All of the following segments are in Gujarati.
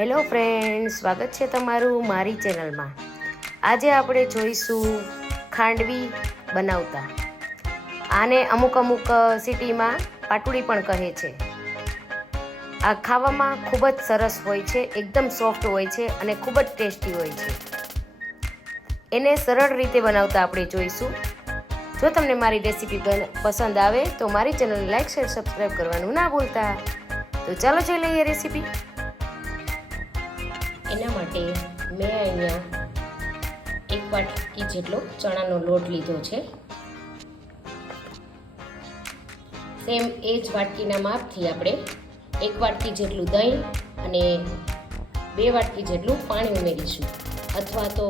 હેલો ફ્રેન્ડ્સ, સ્વાગત છે તમારું મારી ચેનલમાં. આજે આપણે જોઈશું ખાંડવી બનાવતા. આને અમુક સિટીમાં પાટુડી પણ કહે છે. આ ખાવામાં ખૂબ જ સરસ હોય છે, એકદમ સોફ્ટ હોય છે અને ખૂબ જ ટેસ્ટી હોય છે. એને સરળ રીતે બનાવતા આપણે જોઈશું. જો તમને મારી રેસીપી પસંદ આવે તો મારી ચેનલને લાઈક શેર સબસ્ક્રાઈબ કરવાનું ના ભૂલતા. તો ચાલો જોઈ લઈએ રેસીપી. એના માટે મેં અહીંયા 1 વાટકી જેટલો ચણાનો લોટ લીધો છે. સેમ એ જ વાટકીના માપથી આપણે 1 વાટકી જેટલું દહીં અને 2 વાટકી જેટલું પાણી ઉમેરીશું, અથવા તો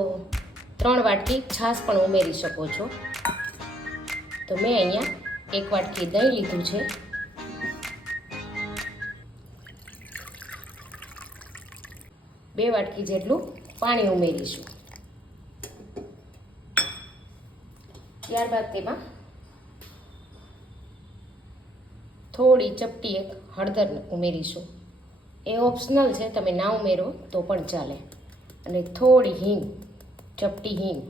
3 વાટકી છાશ પણ ઉમેરી શકો છો. તો મેં અહીંયા 1 વાટકી દહીં લીધું છે. બે વાટકી જેટલું પાણી ઉમેરીશું. ત્યારબાદ તેમાં થોડી ચપટી એક હળદર ઉમેરીશું. એ ઓપ્શનલ છે, તમે ના ઉમેરો તો પણ ચાલે. અને થોડી હિંગ, ચપટી હિંગ.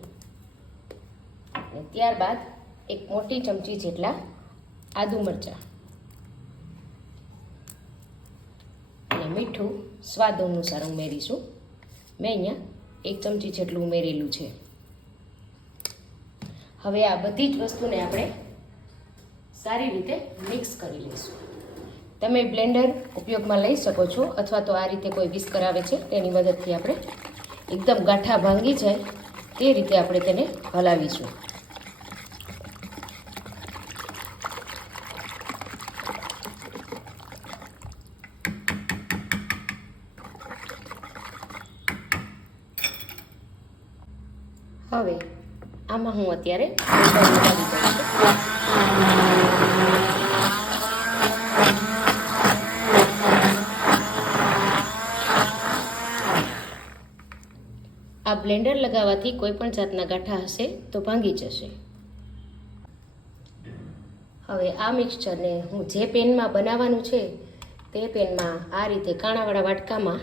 અને ત્યારબાદ એક મોટી ચમચી જેટલા આદુ મરચાં અને મીઠું સ્વાદ અનુસાર ઉમેરીશું. મેં અહીંયા 1 ચમચી જેટલું ઉમેરેલું છે. હવે આ બધી જ વસ્તુને આપણે સારી રીતે મિક્સ કરી લઈશું. તમે બ્લેન્ડર ઉપયોગમાં લઈ શકો છો, અથવા તો આ રીતે કોઈ વિસ્કર આવે છે તેની મદદથી આપણે એકદમ ગાંઠા ભાંગી જાય તે રીતે આપણે તેને હલાવીશું. હવે આમાં હું અત્યારે આ બ્લેન્ડર લગાવવાથી કોઈ પણ જાતના ગાંઠા હશે તો ભાંગી જશે. હવે આ મિક્સચરને હું જે પેનમાં બનાવવાનું છે તે પેનમાં આ રીતે કાણાવાળા વાટકામાં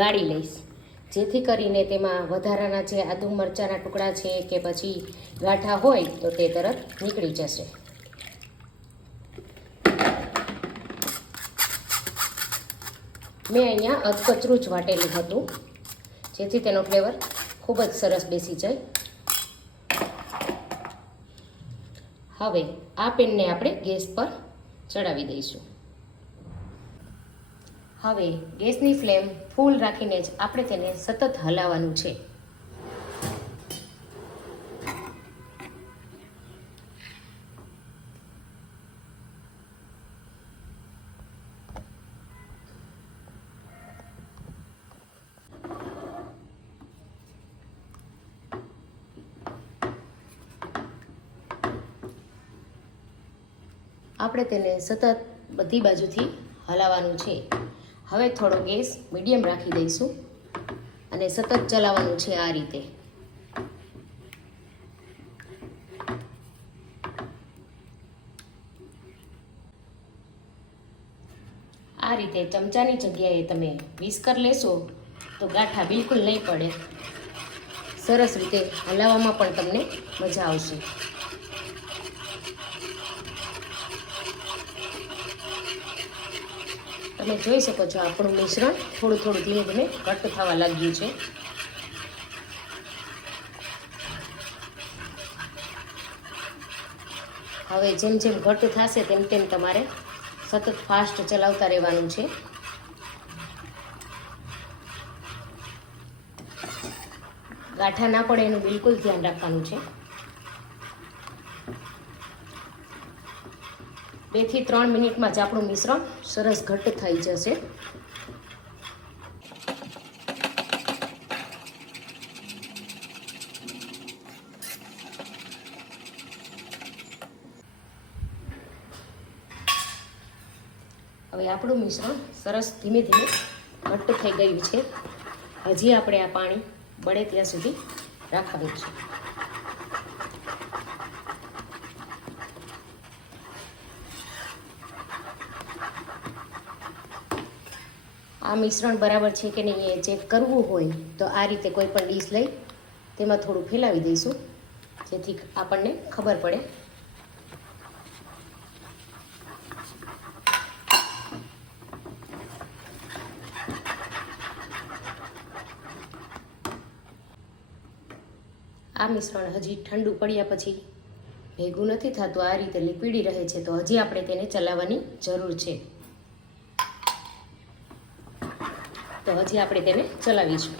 ગાળી લઈશ, જેથી કરીને તેમાં વધારાના જે આદુ મરચાંના ટુકડા છે કે પછી ગાંઠા હોય તો તે તરત નીકળી જશે. મેં અહીંયા અધકચરું જ વાટેલું હતું, જેથી તેનો ફ્લેવર ખૂબ જ સરસ બેસી જાય. હવે આ પેનને આપણે ગેસ પર ચડાવી દઈશું. હવે ગેસની ફ્લેમ ફૂલ રાખીને જ આપણે તેને સતત હલાવવાનું છે. આપણે તેને સતત બધી બાજુથી હલાવવાનું છે. હવે થોડો ગેસ મીડિયમ રાખી દઈશું અને સતત ચલાવવાનું છે આ રીતે. આ રીતે ચમચાની જગ્યાએ તમે વિસ્કર લેશો તો ગાંઠા બિલકુલ નહીં પડે. સરસ રીતે હલાવવામાં પણ તમને મજા આવશે. તમે જોઈ શકો છો આપણું મિશ્રણ થોડું થોડું ધીમે ધીમે ઘટ્ટ થવા લાગ્યું છે. હવે જેમ જેમ ઘટ્ટ થશે તેમ તેમ તમારે સતત ફાસ્ટ ચલાવતા રહેવાનું છે. ગાંઠા ના પડે એનું બિલકુલ ધ્યાન રાખવાનું છે. 2 થી 3 મિનિટમાં જ આપણું મિશ્રણ સરસ ઘટ્ટ થઈ જશે. હવે આપણું મિશ્રણ સરસ ધીમે ધીમે ઘટ્ટ થઈ ગયું છે. હજી આપણે આ પાણી બળે ત્યાં સુધી રાખવાનું છે. આ મિશ્રણ બરાબર છે કે નહીં એ ચેક કરવું હોય તો આ રીતે કોઈ પણ ડીશ લઈ તેમાં થોડું ફેલાવી દઈશું, જેથી આપણને ખબર પડે. આ મિશ્રણ હજી ઠંડુ પડ્યા પછી ભેગું નથી થતું, આ રીતે લિક્વિડી રહે છે, તો હજી આપણે તેને ચલાવવાની જરૂર છે. તો હજી આપણે તેને ચલાવીશું.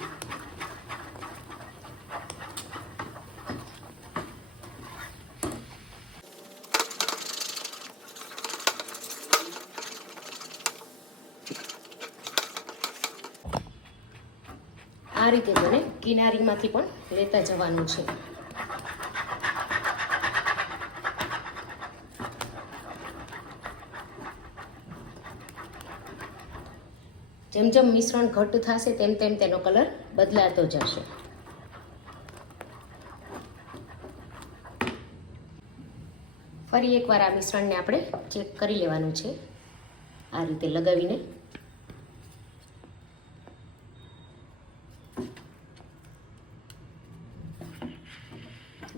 આ રીતે તેને કિનારીમાંથી પણ લેતા જવાનું છે. જેમ જેમ મિશ્રણ ઘટ્ટ થશે તેમ તેમ તેનો કલર બદલાતો જશે. ફરી એકવાર આ મિશ્રણને આપણે ચેક કરી લેવાનું છે, આ રીતે લગાવીને.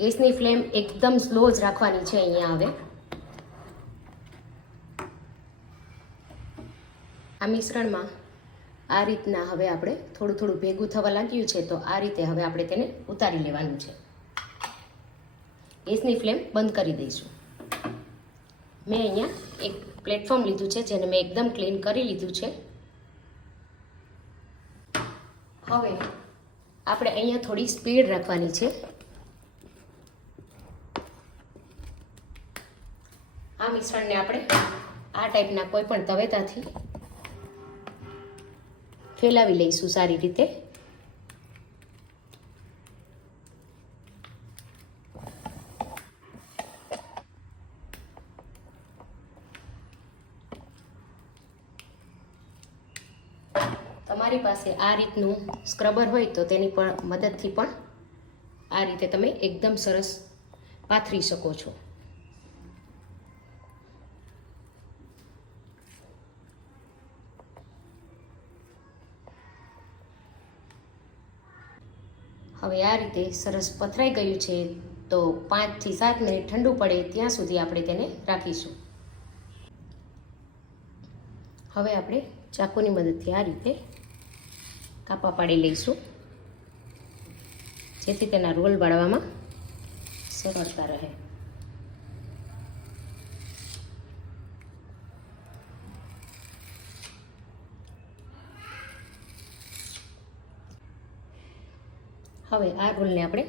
ગેસની ફ્લેમ એકદમ સ્લો જ રાખવાની છે અહીંયા. હવે આ મિશ્રણમાં આ રીતના હવે આપણે થોડું થોડું ભેગું થવા લાગ્યું છે, તો આ રીતે હવે આપણે તેને ઉતારી લેવાનું છે. ગેસની ફ્લેમ બંધ કરી દઈશું. મેં અહીંયા એક પ્લેટફોર્મ લીધું છે, જેને મેં એકદમ ક્લીન કરી લીધું છે. હવે આપણે અહીંયા થોડી સ્પીડ રાખવાની છે. આ મિશ્રણને આપણે આ ટાઈપના કોઈ પણ તવેતાથી ફેલાવી લઈશું સારી રીતે. તમારી પાસે આ રીતનું સ્ક્રબર હોય તો તેની પણ મદદથી પણ આ રીતે તમે એકદમ સરસ પાથરી શકો છો. હવે આ રીતે સરસ પથરાઈ ગયું છે, તો 5 થી 7 મિનિટ ઠંડુ પડે ત્યાં સુધી આપણે તેને રાખીશું. હવે આપણે ચાકુની મદદથી આ રીતે કાપા પાડી લઈશું, જેથી તેના રોલ વાળવામાં સરળતા રહે. હવે આ રોલને આપણે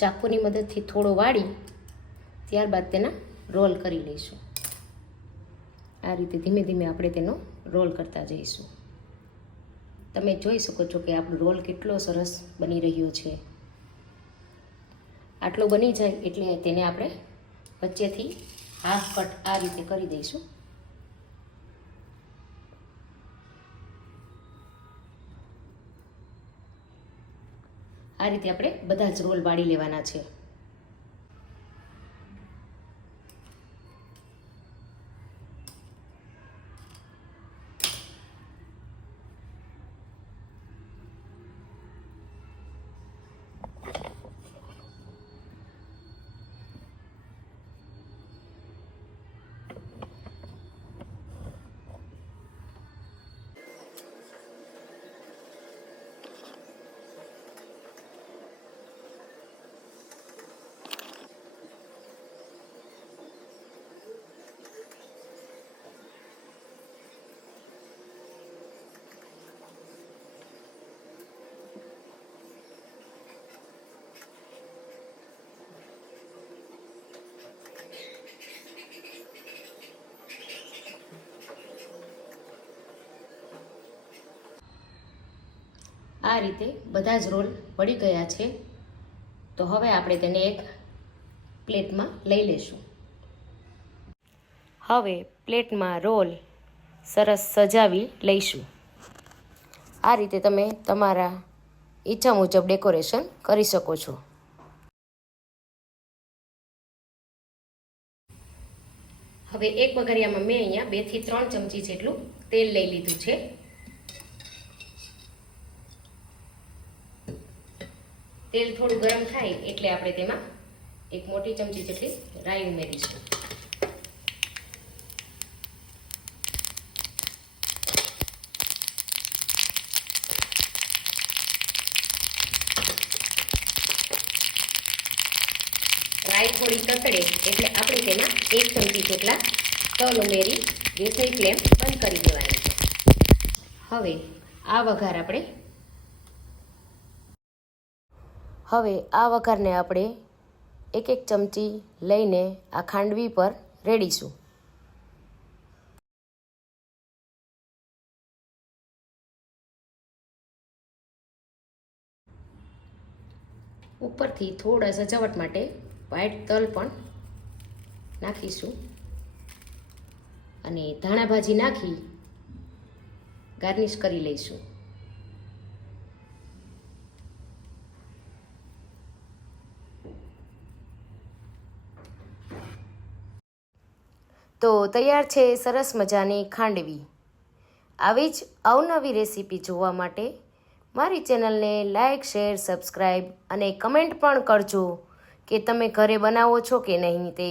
ચાકુની મદદથી થોડો વાળી ત્યારબાદ તેના રોલ કરી લઈશું. આ રીતે ધીમે ધીમે આપણે તેનો રોલ કરતા જઈશું. તમે જોઈ શકો છો કે આપણો રોલ કેટલો સરસ બની રહ્યો છે. આટલો બની જાય એટલે તેને આપણે વચ્ચેથી હાફ કટ આ રીતે કરી દઈશું. આ રીતે આપણે બધા જ રોલ વાળી લેવાના છે. આ રીતે બધા જ રોલ વળી ગયા છે, તો હવે આપણે તેને એક પ્લેટમાં લઈ લેશું. હવે પ્લેટમાં રોલ સરસ સજાવી લઈશું. આ રીતે તમે તમારા ઈચ્છા મુજબ ડેકોરેશન કરી શકો છો. હવે એક બગારિયામાં મેં અહીંયા 2 થી 3 ચમચી જેટલું તેલ લઈ લીધું છે. તેલ થોડું ગરમ થાય એટલે આપણે તેમાં એક મોટી ચમચી જેટલી રાઈ ઉમેરીશું. રાઈ થોડી તતડે એટલે આપણે તેમાં 1 ચમચી જેટલા તલ ઉમેરી ગેસની ફ્લેમ બંધ કરી દેવાની છે. હવે આ વઘારને આપણે 1 ચમચી લઈને આ ખાંડવી પર રેડીશું. ઉપરથી થોડા સજાવટ માટે વ્હાઈટ તલ પણ નાખીશું અને ધાણા ભાજી નાખી ગાર્નિશ કરી લઈશું. તો તૈયાર છે સરસ મજાની ખાંડવી. આવી જ અવનવી રેસીપી જોવા માટે મારી ચેનલને લાઈક, શેર, સબસ્ક્રાઈબ અને કમેન્ટ પણ કરજો કે તમે ઘરે બનાવો છો કે નહીં તે.